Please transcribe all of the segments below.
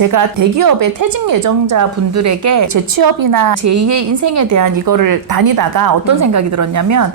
제가 대기업의 퇴직 예정자 분들에게 재취업이나 제2의 인생에 대한 이거를 다니다가 어떤 생각이 들었냐면,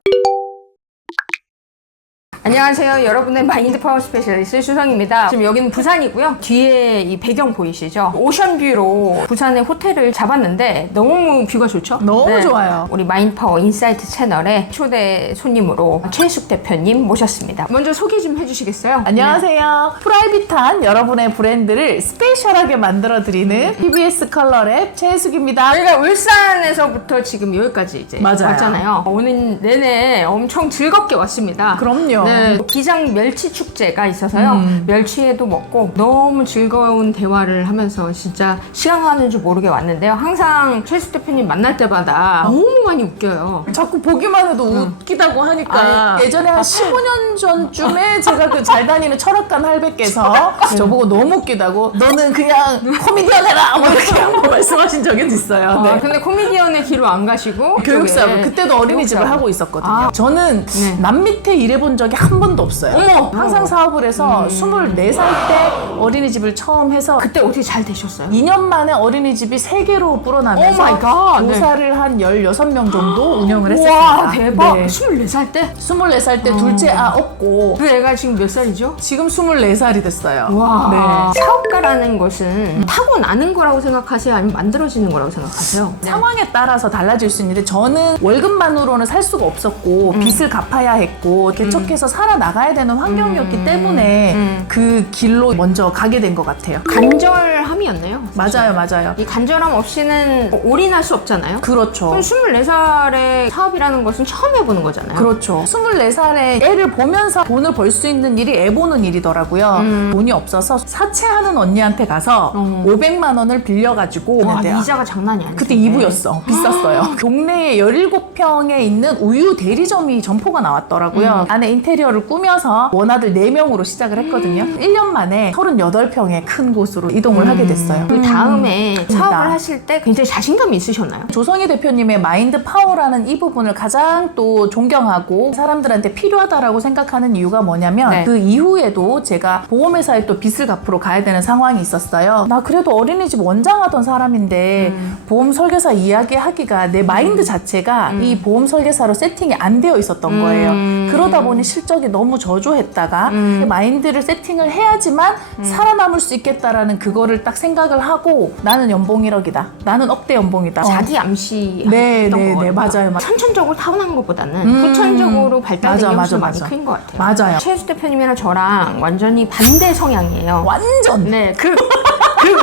안녕하세요. 여러분의 마인드 파워 스페셜리스트 수성입니다. 지금 여기는 부산이고요. 뒤에 이 배경 보이시죠? 오션뷰로 부산에 호텔을 잡았는데 너무 뷰가 좋죠? 너무 좋아요. 우리 마인드 파워 인사이트 채널에 초대 손님으로 최숙 대표님 모셨습니다. 먼저 소개 좀 해주시겠어요? 안녕하세요. 프라이빗한 여러분의 브랜드를 스페셜하게 만들어드리는 PBS 컬러랩 최숙입니다. 저희가 울산에서부터 지금 여기까지 이제 맞아요. 왔잖아요. 오는 내내 엄청 즐겁게 왔습니다. 그럼요. 네, 기장 멸치 축제가 있어서요. 멸치회도 먹고 너무 즐거운 대화를 하면서 진짜 시간 가는 줄 모르게 왔는데요. 항상 최숙 대표님 만날 때마다 너무 많이 웃겨요. 자꾸 보기만 해도 웃기다고 하니까 예전에 한 15년 전쯤에 제가 그 잘 다니는 철학관 할배께서 저보고 너무 웃기다고 너는 그냥 코미디언 해라 뭐 이렇게 한번 말씀하신 적이 있어요. 네. 근데 코미디언의 길로 안 가시고 교육사고 이쪽에 그때도 어린이집을 교육사고. 하고 있었거든요. 저는 남 밑에 일해본 적이 한 번도 없어요. 어머! 항상 사업을 해서 24살 때 어린이집을 처음 해서 그때 어떻게 잘 되셨어요? 2년 만에 어린이집이 3개로 불어나면서 오 마이 갓. 네. 교사를 한 16명 정도 운영을 했습니다. 와 대박! 네. 24살 때? 24살 때 둘째 없고 그 애가 지금 몇 살이죠? 지금 24살이 됐어요. 와 사업가라는 것은 타고나는 거라고 생각하세요? 아니면 만들어지는 거라고 생각하세요? 상황에 따라서 달라질 수 있는데 저는 월급만으로는 살 수가 없었고 빚을 갚아야 했고 개척해서 살아나가야 되는 환경이었기 때문에 그 길로 먼저 가게 된 것 같아요. 간절함이었네요. 사실. 맞아요. 이 간절함 없이는 올인할 수 없잖아요. 그렇죠. 그럼 24살에 사업이라는 것은 처음 해보는 거잖아요. 그렇죠. 24살에 애를 보면서 돈을 벌 수 있는 일이 애 보는 일이더라고요. 돈이 없어서 사채하는 언니한테 가서 500만 원을 빌려가지고 와, 했는데요. 이자가 장난이 아니에요. 그때 2부였어. 비쌌어요. 동네에 17평에 있는 우유 대리점이 점포가 나왔더라고요. 안에 인테리어를 꾸며서 원아들 4명으로 시작을 했거든요. 1년 만에 38평의 큰 곳으로 이동을 하게 됐어요. 그 다음에 사업을 맞습니다. 하실 때 굉장히 자신감이 있으셨나요? 조성희 대표님의 마인드 파워라는 이 부분을 가장 또 존경하고 사람들한테 필요하다라고 생각하는 이유가 뭐냐면 네. 그 이후에도 제가 보험회사에 또 빚을 갚으러 가야 되는 상황이 있었어요. 나 그래도 어린이집 원장하던 사람인데 보험 설계사 이야기하기가 내 마인드 자체가 이 보험 설계사로 세팅이 안 되어 있었던 거예요. 그러다 보니 실적이 너무 저조했다가 마인드를 세팅을 해야지만 살아남을 수 있겠다라는 그거를 딱 생각을 하고 나는 연봉 1억이다. 나는 억대 연봉이다. 자기 암시 네, 했던 네, 거예요. 네, 맞아요. 선천적으로 타고난 것보다는 후천적으로 발달된 게 훨씬 많이 맞아. 큰 것 같아요. 맞아요. 최수 대표님이랑 저랑 완전히 반대 성향이에요. 완전. 네, 그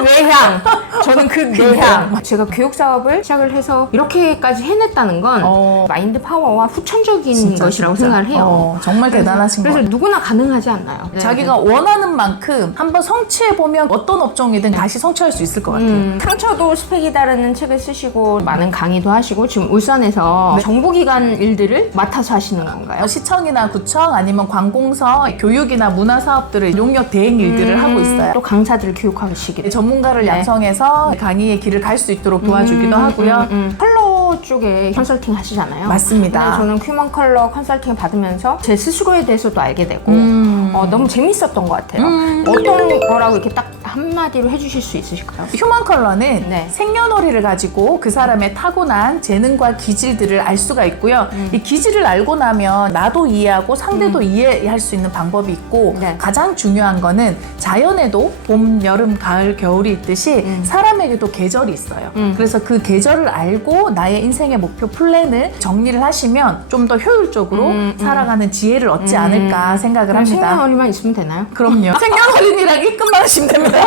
외향. 저는 그 내향. 제가 교육 사업을 시작을 해서 이렇게까지 해냈다는 건 마인드 파워와 후천적인 것이라고 생각을 해요. 정말 대단하신 그래서 거예요. 누구나 가능하지 않나요? 네. 자기가 원하는 만큼 한번 성취해보면 어떤 업종이든 다시 성취할 수 있을 것 같아요. 상처도 스펙이다라는 책을 쓰시고 많은 강의도 하시고 지금 울산에서 정보기관 일들을 맡아서 하시는 건가요? 시청이나 구청 아니면 관공서 교육이나 문화사업들을 용역 대행 일들을 하고 있어요. 또 강사들을 교육하시기도 전문가를 양성해서 강의의 길을 갈 수 있도록 도와주기도 하고요. 컬러 쪽에 컨설팅 하시잖아요. 맞습니다. 근데 저는 휴먼 컬러 컨설팅 받으면서 제 스스로에 대해서도 알게 되고 너무 재밌었던 것 같아요. 어떤 거라고 이렇게 딱 한마디로 해주실 수 있으실까요? 휴먼 컬러는 네. 생년월일을 가지고 그 사람의 타고난 재능과 기질들을 알 수가 있고요. 이 기질을 알고 나면 나도 이해하고 상대도 이해할 수 있는 방법이 있고 네. 가장 중요한 거는 자연에도 봄, 여름, 가을, 겨울이 있듯이 사람에게도 계절이 있어요. 그래서 그 계절을 알고 나의 인생의 목표 플랜을 정리를 하시면 좀 더 효율적으로 살아가는 지혜를 얻지 않을까 생각을 합니다. 생년월일만 있으면 되나요? 그럼요. 생년월일이랑 입금만 하시면 됩니다.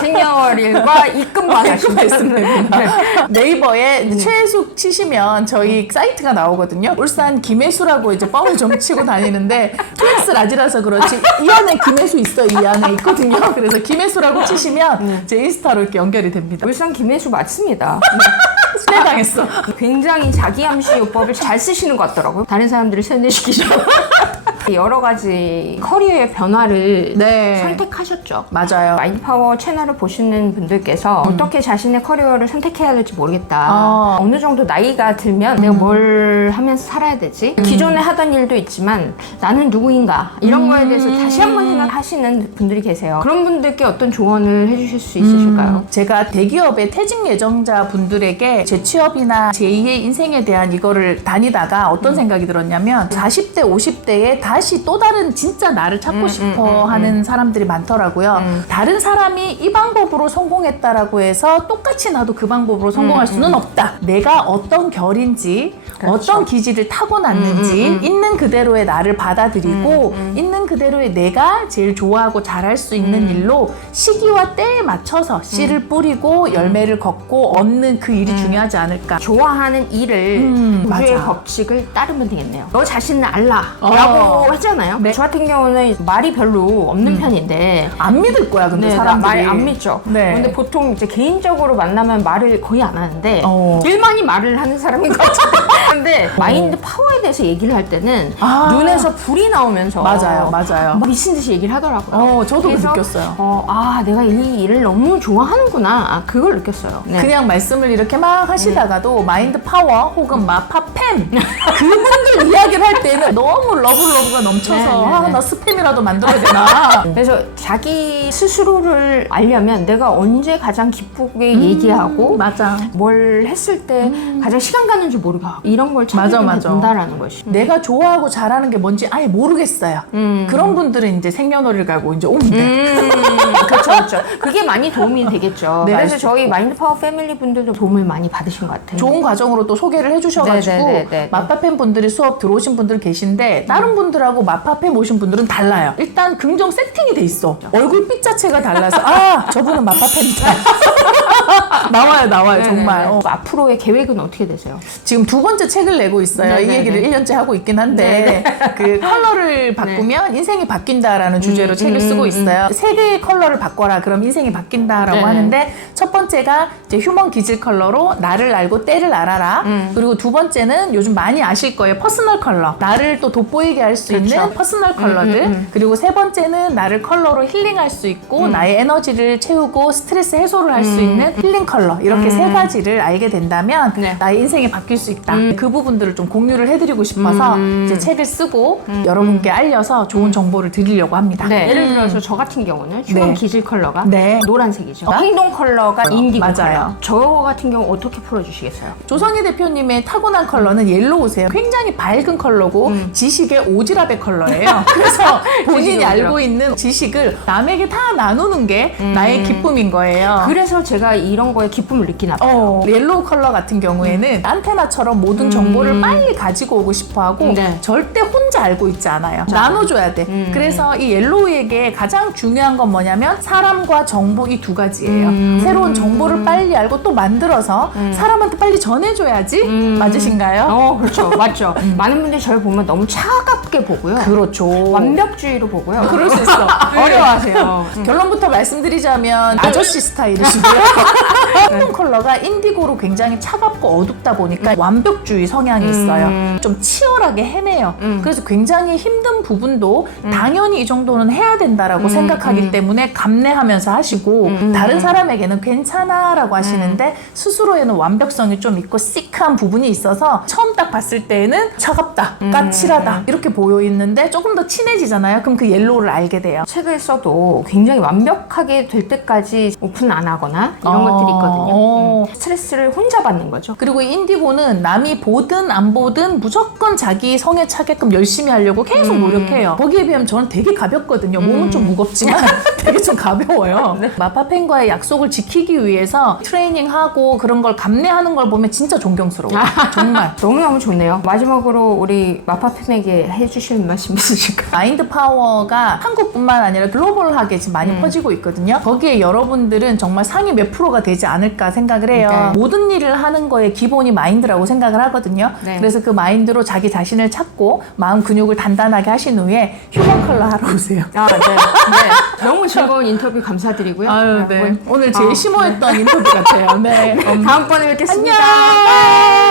생년월일과 입금만 하시면 있습니다. 네. 네이버에 최숙 치시면 저희 사이트가 나오거든요. 울산 김혜수라고 이제 뻥을 좀 치고 다니는데 트윈스 라지라서 그렇지 이 안에 김혜수 있어요. 이 안에 있거든요. 그래서 김혜수라고 치시면 제 인스타로 이렇게 연결이 됩니다. 울산 김혜수 맞습니다. 순회당했어. 굉장히 자기 암시 요법을 잘 쓰시는 것 같더라고요. 다른 사람들을 세뇌시키죠. 여러 가지 커리어의 변화를 네. 선택하셨죠. 맞아요. 마인드파워 채널을 보시는 분들께서 어떻게 자신의 커리어를 선택해야 될지 모르겠다. 어느 정도 나이가 들면 내가 뭘 하면서 살아야 되지? 기존에 하던 일도 있지만 나는 누구인가? 이런 거에 대해서 다시 한번 생각하시는 분들이 계세요. 그런 분들께 어떤 조언을 해주실 수 있으실까요? 제가 대기업의 퇴직 예정자 분들에게 제 취업이나 제2의 인생에 대한 이거를 다니다가 어떤 생각이 들었냐면 40대, 50대에 다시 또 다른 진짜 나를 찾고 싶어 하는 사람들이 많더라고요. 다른 사람이 이 방법으로 성공했다라고 해서 똑같이 나도 그 방법으로 성공할 수는 없다. 내가 어떤 결인지 그렇죠. 어떤 기질을 타고났는지 있는 그대로의 나를 받아들이고 있는 그대로의 내가 제일 좋아하고 잘할 수 있는 일로 시기와 때에 맞춰서 씨를 뿌리고 열매를 걷고 얻는 그 일이 중요하지 않을까. 좋아하는 일을 우주의 맞아. 법칙을 따르면 되겠네요. 너 자신을 알라 라고 하잖아요. 네. 저 같은 경우는 말이 별로 없는 편인데 안 믿을 거야, 근데 네, 사람들이. 말 안 믿죠. 네. 근데 보통 이제 개인적으로 만나면 말을 거의 안 하는데 어. 일만이 말을 하는 사람인 것 같아요. 근데 마인드 파워에 대해서 얘기를 할 때는 눈에서 불이 나오면서 맞아요. 막 미친 듯이 얘기를 하더라고요. 저도 그래서 느꼈어요. 내가 이 일을 너무 좋아하는구나. 그걸 느꼈어요. 네. 그냥 말씀을 이렇게 막 하시다가도 마인드 파워 혹은 마파팸 그분들 이야기를 할 때는 너무 러브가 넘쳐서 나 스팸이라도 만들어야 되나. 그래서 자기 스스로를 알려면 내가 언제 가장 기쁘게 얘기하고 맞아. 뭘 했을 때 가장 시간 가는 줄 모르고 하고 이런 걸 찾게 맞아. 된다라는 것이. 내가 좋아하고 잘하는 게 뭔지 아예 모르겠어요. 그런 분들은 이제 생년월일 가고 이제 오면 돼. 그렇죠. 그게 많이 도움이 되겠죠. 네, 그래서 알죠. 저희 마인드 파워 패밀리 분들도 도움을 많이 받으신 것 같아요. 좋은 과정으로 또 소개를 해주셔가지고 네네네네. 마파팸 분들이 수업 들어오신 분들 계신데 다른 분들하고 마파팸 오신 분들은 달라요. 일단 긍정 세팅이 돼 있어. 얼굴빛 자체가 달라서 저분은 마파팸이다. 나와요 정말. 앞으로의 계획은 어떻게 되세요? 지금 두 번째 책을 내고 있어요. 네네네. 이 얘기를 1년째 하고 있긴 한데 그 컬러를 바꾸면 인생이 바뀐다라는 주제로 책을 쓰고 있어요. 세 개의 컬러를 바꿔라. 그럼 인생이 바뀐다라고 네. 하는데 첫 번째가 이제 휴먼 기질 컬러로 나를 알고 때를 알아라. 그리고 두 번째는 요즘 많이 아실 거예요. 퍼스널 컬러. 나를 또 돋보이게 할 수 그렇죠. 있는 퍼스널 컬러들. 그리고 세 번째는 나를 컬러로 힐링할 수 있고 나의 에너지를 채우고 스트레스 해소를 할 수 있는 힐링 컬러. 이렇게 세 가지를 알게 된다면 네. 나의 인생이 바뀔 수 있다. 그 부분들을 좀 공유를 해드리고 싶어서 이제 책을 쓰고 여러분께 알려서 좋은 정보를 드리려고 합니다. 네. 예를 들어서 저 같은 경우는 휴먼 네. 기질 컬러가 네. 노란색이죠. 행동 컬러가 인디고 맞아요. 컬러. 저 같은 경우 어떻게 풀어주시겠어요? 조성희 대표님의 타고난 컬러는 옐로우세요. 굉장히 밝은 컬러고 지식의 오지랖의 컬러예요. 그래서 본인이 지식의 알고 오지랖. 있는 지식을 남에게 다 나누는 게 나의 기쁨인 거예요. 그래서 제가 이런 거에 기쁨을 느끼나 봐요. 옐로우 컬러 같은 경우에는 안테나처럼 모든 정보를 빨리 가지고 오고 싶어 하고 네. 절대 혼자 알고 있지 않아요. 나눠줘야 돼. 그래서 이 옐로우에게 가장 중요한 건 뭐냐면 사람과 정보 이 두 가지예요. 새로운 정보를 빨리 알고 또 만들어서 사람한테 빨리 전해줘야지. 맞으신가요? 그렇죠. 맞죠. 많은 분들이 저를 보면 너무 차갑게 보고요. 그렇죠. 완벽주의로 보고요. 그럴 수 있어. 어려워하세요. 결론부터 말씀드리자면 아저씨 스타일이시고요. 행동 컬러가 인디고로 굉장히 차갑고 어둡다 보니까 완벽주의 성향이 있어요. 좀 치열하게 해내요. 그래서 굉장히 힘든 부분도 당연히 이 정도는 해야 된다라고 생각하기 때문에 감내하면서 하시고 다른 사람에게는 괜찮아 라고 하시는데 스스로에는 완벽성이 좀 있고 시크한 부분이 있어서 처음 딱 봤을 때는 차갑다, 까칠하다 이렇게 보여 있는데 조금 더 친해지잖아요. 그럼 그 옐로우를 알게 돼요. 책을 써도 굉장히 완벽하게 될 때까지 오픈 안 하거나 이런 것들이 있거든요. 스트레스를 혼자 받는 거죠. 그리고 이 인디고는 남이 보든 안 보든 무조건 자기 성에 차게끔 열심히 하려고 계속 노력해요. 거기에 비하면 저는 되게 가볍거든요. 몸은 좀 무겁지만 되게 좀 가벼워요. 마파팬과의 약속을 지키기 위해서 트레이닝하고 그런 걸 감내하는 걸 보면 진짜 존경스러워요. 정말. 너무너무 좋네요. 마지막으로 우리 마파팸에게 해주실 말씀 있으실까요? 마인드 파워가 한국뿐만 아니라 글로벌하게 지금 많이 퍼지고 있거든요. 거기에 여러분들은 정말 상위 몇 프로가 되지 않을까 생각을 해요. 네. 모든 일을 하는 거의 기본이 마인드라고 생각을 하거든요. 네. 그래서 그 마인드로 자기 자신을 찾고 마음 근육을 단단하게 하신 후에 휴먼 컬러 하러 오세요. 네. 너무 즐거운 인터뷰 감사드리고요. 오늘 제일 심오했던 인터뷰 같아요. 네. 다음번에 뵙겠습니다. 안녕.